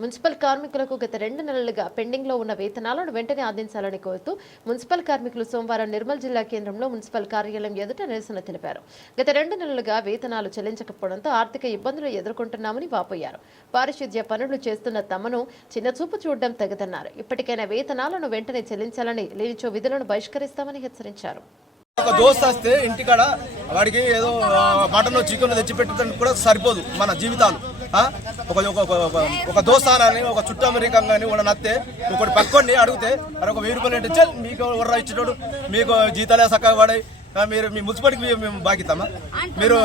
Municipal కార్మికులకు గత 2 నెలలుగా పెండింగ్లో ఉన్న వేతనాలను వెంటనే అందించాలని కోరుతూ మున్సిపల్ కార్మికులు సోమవారం నిర్మల్ జిల్లా కేంద్రంలో మున్సిపల్ కార్యాలయం ఎదుట నిరసన తెలిపారు. గత 2 నెలలుగా వేతనాలు చెల్లించకపోవడంతో ఆర్థిక ఇబ్బందులు ఎదుర్కొంటున్నామని వాపోయారు. పారిశుద్ధ్య పనులు చేస్తున్న తమను చిన్నచూపు చూడడం తగదన్నారు. ఇప్పటికైనా వేతనాలను వెంటనే చెల్లించాలని, లేనిచో విధులను బహిష్కరిస్తామని హెచ్చరించారు. ఒక దోస్త్ వస్తే ఇంటికాడ వాడికి ఏదో మటన్ చికెన్ తెచ్చిపెట్టడానికి కూడా సరిపోదు మన జీవితాలు. ఒక దోస్తానని ఒక చుట్టమరికం కానీ వాళ్ళని నత్తే ఒకటి పక్కోడిని అడిగితే అది ఒక 1000 రూపాయలు అంటే చల్ మీకు ఎవర్రా ఇచ్చేటోడు, మీకు జీతాలే చక్కగా పడాయి, మీరు మీ మున్సిపాలిటీకి మేము బాకితామా, మీరు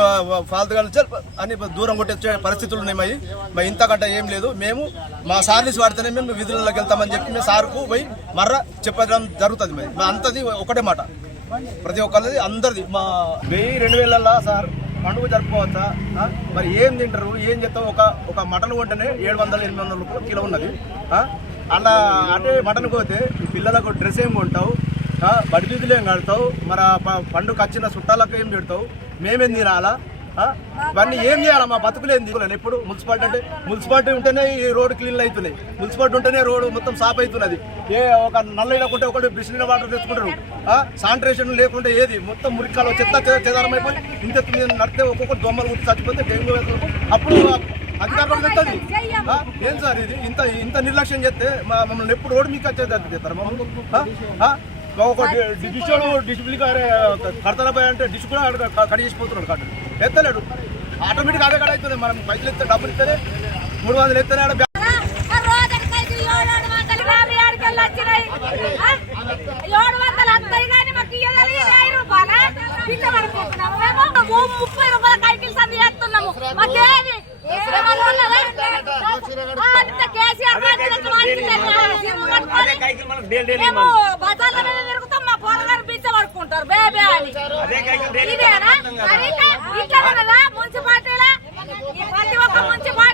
ఫాల్తుగా చల్ అని దూరం కొట్టే పరిస్థితులు ఉన్నాయి. మరి ఇంతకంటే ఏం లేదు. మేము మా సార్నిస్ వాడితేనే మేము విధుల్లోకి వెళ్తామని చెప్పి మేము సార్కు పోయి మర్ర చెప్పడం జరుగుతుంది. మరి అంతది ఒకటే మాట ప్రతి ఒక్కరిది అందరిది. మా 1000-2000 సార్ పండుగ జరుపుకోవచ్చా? మరి ఏం తింటారు, ఏం చేస్తావు? ఒక మటన్ కొంటేనే 700-800 రూపాయలు కిలో ఉన్నది. అలా అంటే మటన్ పోతే పిల్లలకు డ్రెస్ ఏం కొంటావు, బడి ఫీజులు ఏం కడతావు, మరి పండుగ వచ్చిన చుట్టాలకు ఏం పెడతావు, మేమేం తినాలా? ఇవన్నీ ఏం చేయాలా? మా బతుకులేంది ఎప్పుడు మున్సిపాలిటీ మున్సిపాలిటీ ఉంటేనే ఈ రోడ్డు క్లీన్లు అవుతున్నాయి, మున్సిపాలిటీ ఉంటేనే రోడ్డు మొత్తం సాఫ్ అవుతున్నది. ఒక నల్ల లేకుంటే ఒకటి బిస్మిన వాటర్ తెచ్చుకుంటారు, శానిటేషన్ లేకుంటే ఏది మొత్తం మురికాలు చెత్త చెదారం అయిపోయి ఇంత నడితే ఒక్కొక్కటి దోమలు కుట్టి చచ్చిపోతే డెంగ్యూ అప్పుడు అధికారులు తెస్తుంది. ఏం సార్ ఇది? ఇంత నిర్లక్ష్యం చేస్తే మమ్మల్ని ఎప్పుడు రోడ్డు మీకు వచ్చేది చేస్తారు మమ్మల్ని. ఒక డిస్ప్లిన్ కడతాలపై అంటే డిష్ కూడా కట్ చేసిపోతున్నాడు, కట్టు ఎత్తలేడు. ఆటోమేటిక్ అదే కడ అవుతుంది. మనం పైసలు ఇస్తే డబ్బులు ఇస్తేనే 300 ఇస్తేనే ఆడ మున్సిపాలిటీలో ప్రతి ఒక్క మున్సిపాలిటీ